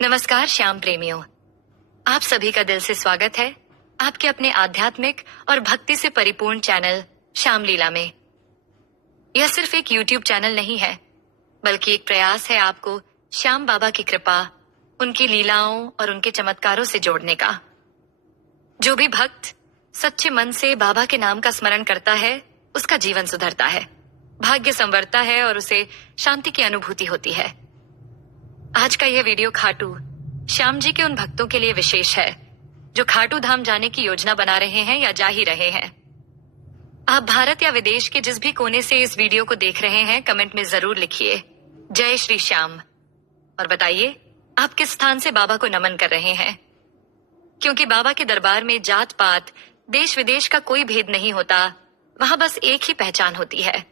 नमस्कार श्याम प्रेमियों, आप सभी का दिल से स्वागत है आपके अपने आध्यात्मिक और भक्ति से परिपूर्ण चैनल श्याम लीला में। यह सिर्फ एक YouTube चैनल नहीं है, बल्कि एक प्रयास है आपको श्याम बाबा की कृपा, उनकी लीलाओं और उनके चमत्कारों से जोड़ने का। जो भी भक्त सच्चे मन से बाबा के नाम का स्मरण करता है, उसका जीवन सुधरता है, भाग्य संवरता है और उसे शांति की अनुभूति होती है। आज का यह वीडियो खाटू श्याम जी के उन भक्तों के लिए विशेष है जो खाटू धाम जाने की योजना बना रहे हैं या जा ही रहे हैं। आप भारत या विदेश के जिस भी कोने से इस वीडियो को देख रहे हैं, कमेंट में जरूर लिखिए जय श्री श्याम और बताइए आप किस स्थान से बाबा को नमन कर रहे हैं। क्योंकि बाबा के दरबार में जात पात, देश विदेश का कोई भेद नहीं होता, वहां बस एक ही पहचान होती है,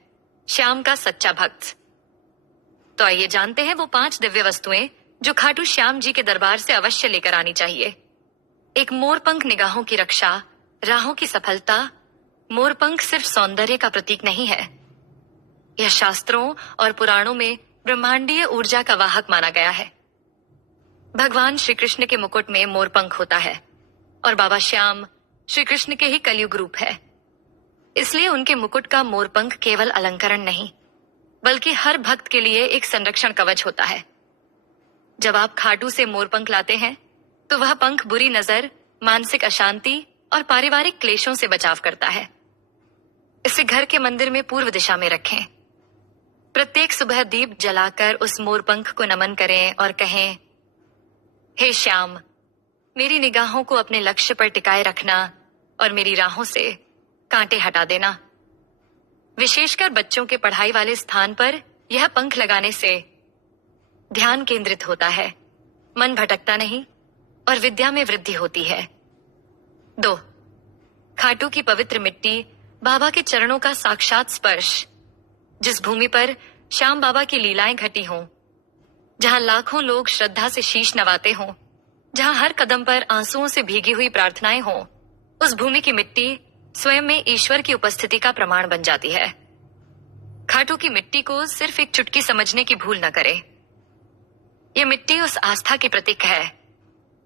श्याम का सच्चा भक्त। तो आइए जानते हैं वो 5 दिव्य वस्तुएं जो खाटू श्याम जी के दरबार से अवश्य लेकर आनी चाहिए। एक मोरपंख निगाहों की रक्षा, राहों की सफलता। मोरपंख सिर्फ सौंदर्य का प्रतीक नहीं है, यह शास्त्रों और पुराणों में ब्रह्मांडीय ऊर्जा का वाहक माना गया है। भगवान श्री कृष्ण के मुकुट में मोरपंख होता है और बाबा श्याम श्री कृष्ण के ही कलयुग रूप है। इसलिए उनके मुकुट का मोरपंख केवल अलंकरण नहीं, बल्कि हर भक्त के लिए एक संरक्षण कवच होता है। जब आप खाटू से मोरपंख लाते हैं, तो वह पंख बुरी नजर, मानसिक अशांति और पारिवारिक क्लेशों से बचाव करता है। इसे घर के मंदिर में पूर्व दिशा में रखें। प्रत्येक सुबह दीप जलाकर उस मोरपंख को नमन करें और कहें, हे श्याम, मेरी निगाहों को अपने लक्ष्य पर टिकाए रखना और मेरी राहों से कांटे हटा देना। विशेषकर बच्चों के पढ़ाई वाले स्थान पर यह पंख लगाने से ध्यान केंद्रित होता है, मन भटकता नहीं और विद्या में वृद्धि होती है। 2. खाटू की पवित्र मिट्टी, बाबा के चरणों का साक्षात स्पर्श। जिस भूमि पर श्याम बाबा की लीलाएं घटी हों, जहां लाखों लोग श्रद्धा से शीश नवाते हों, जहां हर कदम पर आंसुओं से भीगी हुई प्रार्थनाएं हों, उस भूमि की मिट्टी स्वयं में ईश्वर की उपस्थिति का प्रमाण बन जाती है। खाटू की मिट्टी को सिर्फ एक चुटकी समझने की भूल न करें। यह मिट्टी उस आस्था की प्रतीक है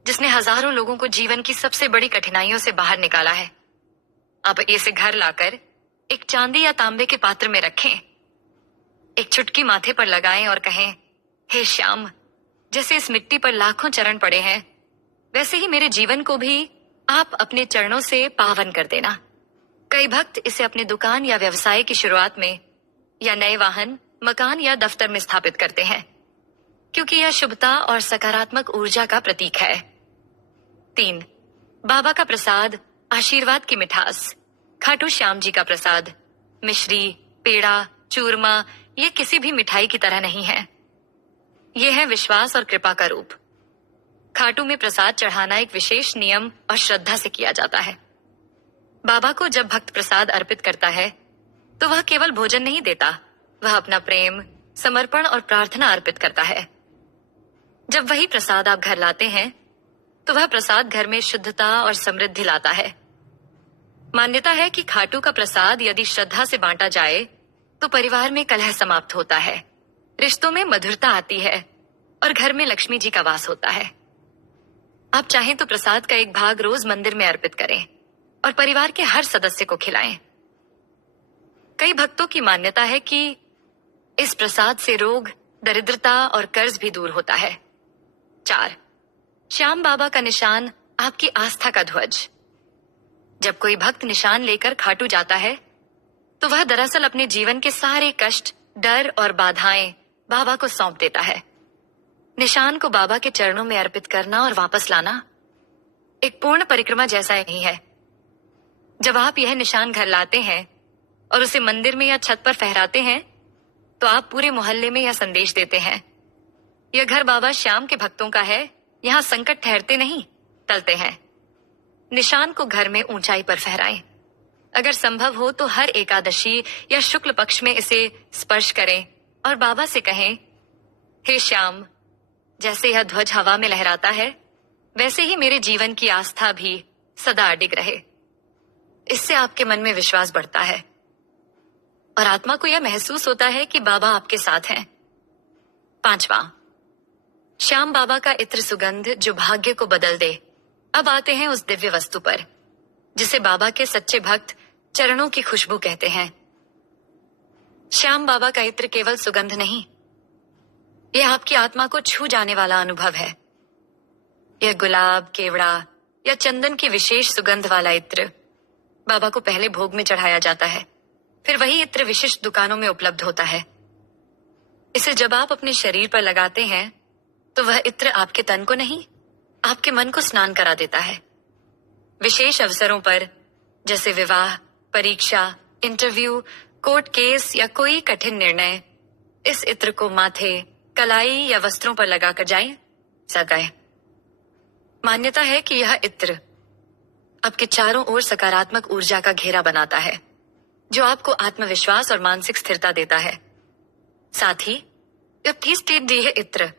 जिसने हजारों लोगों को जीवन की सबसे बड़ी कठिनाइयों से बाहर निकाला है। आप इसे घर लाकर एक चांदी या तांबे के पात्र में रखें, एक चुटकी माथे पर लगाएं और कहें, हे श्याम, जैसे इस मिट्टी पर लाखों चरण पड़े हैं, वैसे ही मेरे जीवन को भी आप अपने चरणों से पावन कर देना। कई भक्त इसे अपने दुकान या व्यवसाय की शुरुआत में या नए वाहन, मकान या दफ्तर में स्थापित करते हैं, क्योंकि यह शुभता और सकारात्मक ऊर्जा का प्रतीक है। 3. बाबा का प्रसाद, आशीर्वाद की मिठास। खाटू श्याम जी का प्रसाद, मिश्री, पेड़ा, चूरमा, ये किसी भी मिठाई की तरह नहीं है। यह है विश्वास और कृपा का रूप। खाटू में प्रसाद चढ़ाना एक विशेष नियम और श्रद्धा से किया जाता है। बाबा को जब भक्त प्रसाद अर्पित करता है, तो वह केवल भोजन नहीं देता, वह अपना प्रेम, समर्पण और प्रार्थना अर्पित करता है। जब वही प्रसाद आप घर लाते हैं, तो वह प्रसाद घर में शुद्धता और समृद्धि लाता है। मान्यता है कि खाटू का प्रसाद यदि श्रद्धा से बांटा जाए, तो परिवार में कलह समाप्त होता है, रिश्तों में मधुरता आती है और घर में लक्ष्मी जी का वास होता है। आप चाहें तो प्रसाद का एक भाग रोज मंदिर में अर्पित करें और परिवार के हर सदस्य को खिलाएं। कई भक्तों की मान्यता है कि इस प्रसाद से रोग, दरिद्रता और कर्ज भी दूर होता है। 4. श्याम बाबा का निशान, आपकी आस्था का ध्वज। जब कोई भक्त निशान लेकर खाटू जाता है, तो वह दरअसल अपने जीवन के सारे कष्ट, डर और बाधाएं बाबा को सौंप देता है। निशान को बाबा के चरणों में अर्पित करना और वापस लाना एक पूर्ण परिक्रमा जैसा नहीं है। जब आप यह निशान घर लाते हैं और उसे मंदिर में या छत पर फहराते हैं, तो आप पूरे मोहल्ले में यह संदेश देते हैं, यह घर बाबा श्याम के भक्तों का है, यहाँ संकट ठहरते नहीं, टलते हैं। निशान को घर में ऊंचाई पर फहराएं। अगर संभव हो तो हर एकादशी या शुक्ल पक्ष में इसे स्पर्श करें और बाबा से कहें, हे श्याम, जैसे यह ध्वज हवा में लहराता है, वैसे ही मेरे जीवन की आस्था भी सदा अडिग रहे। इससे आपके मन में विश्वास बढ़ता है और आत्मा को यह महसूस होता है कि बाबा आपके साथ हैं। 5वां, श्याम बाबा का इत्र सुगंध जो भाग्य को बदल दे। अब आते हैं उस दिव्य वस्तु पर जिसे बाबा के सच्चे भक्त चरणों की खुशबू कहते हैं। श्याम बाबा का इत्र केवल सुगंध नहीं, यह आपकी आत्मा को छू जाने वाला अनुभव है। यह गुलाब, केवड़ा या चंदन की विशेष सुगंध वाला इत्र बाबा को पहले भोग में चढ़ाया जाता है, फिर वही इत्र विशिष्ट दुकानों में उपलब्ध होता है। इसे जब आप अपने शरीर पर लगाते हैं तो वह इत्र आपके तन को नहीं, आपके मन को स्नान करा देता है। विशेष अवसरों पर जैसे विवाह, परीक्षा, इंटरव्यू, कोर्ट केस या कोई कठिन निर्णय, इस इत्र को माथे, कलाई या वस्त्रों पर लगाकर जाएं, सगाएं। मान्यता है कि यह इत्र आपके चारों ओर सकारात्मक ऊर्जा का घेरा बनाता है, जो आपको आत्मविश्वास और मानसिक स्थिरता देता है। साथ ही यह 30 स्टेट यह इत्र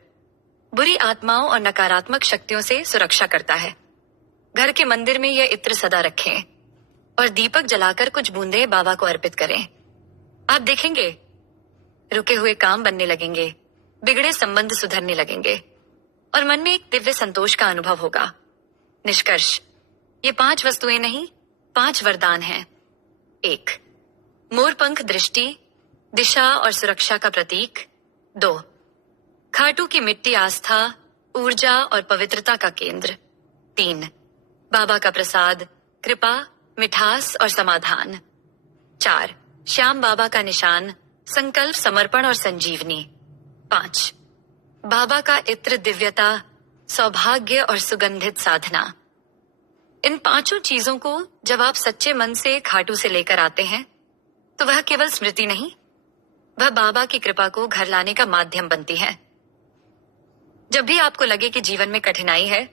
बुरी आत्माओं और नकारात्मक शक्तियों से सुरक्षा करता है। घर के मंदिर में यह इत्र सदा रखें और दीपक जलाकर कुछ बूंदे बाबा को अर्पित करें। आप देखेंगे रुके हुए काम बनने लगेंगे, बिगड़े संबंध सुधरने लगेंगे और मन में एक दिव्य संतोष का अनुभव होगा। निष्कर्ष, ये 5 वस्तुएं नहीं, 5 वरदान हैं। 1. मोरपंख दृष्टि, दिशा और सुरक्षा का प्रतीक। 2. खाटू की मिट्टी आस्था, ऊर्जा और पवित्रता का केंद्र। 3. बाबा का प्रसाद, कृपा, मिठास और समाधान। 4. श्याम बाबा का निशान, संकल्प, समर्पण और संजीवनी। 5. बाबा का इत्र, दिव्यता, सौभाग्य और सुगंधित साधना। इन 5 चीजों को जब आप सच्चे मन से खाटू से लेकर आते हैं तो वह केवल स्मृति नहीं, वह बाबा की कृपा को घर लाने का माध्यम बनती है। जब भी आपको लगे कि जीवन में कठिनाई है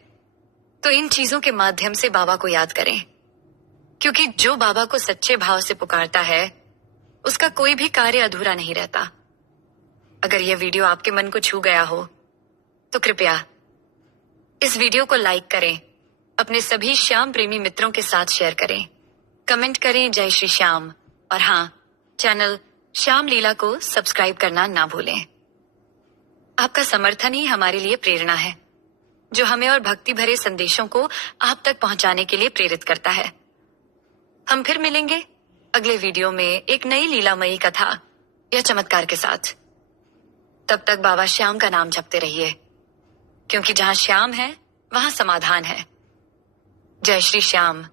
तो इन चीजों के माध्यम से बाबा को याद करें, क्योंकि जो बाबा को सच्चे भाव से पुकारता है उसका कोई भी कार्य अधूरा नहीं रहता। अगर यह वीडियो आपके मन को छू गया हो तो कृपया इस वीडियो को लाइक करें, अपने सभी श्याम प्रेमी मित्रों के साथ शेयर करें, कमेंट करें जय श्री श्याम, और हाँ, चैनल श्याम लीला को सब्सक्राइब करना ना भूलें। आपका समर्थन ही हमारे लिए प्रेरणा है, जो हमें और भक्ति भरे संदेशों को आप तक पहुंचाने के लिए प्रेरित करता है। हम फिर मिलेंगे अगले वीडियो में एक नई लीलामयी कथा या चमत्कार के साथ। तब तक बाबा श्याम का नाम जपते रहिए, क्योंकि जहां श्याम है वहां समाधान है। जय श्री श्याम।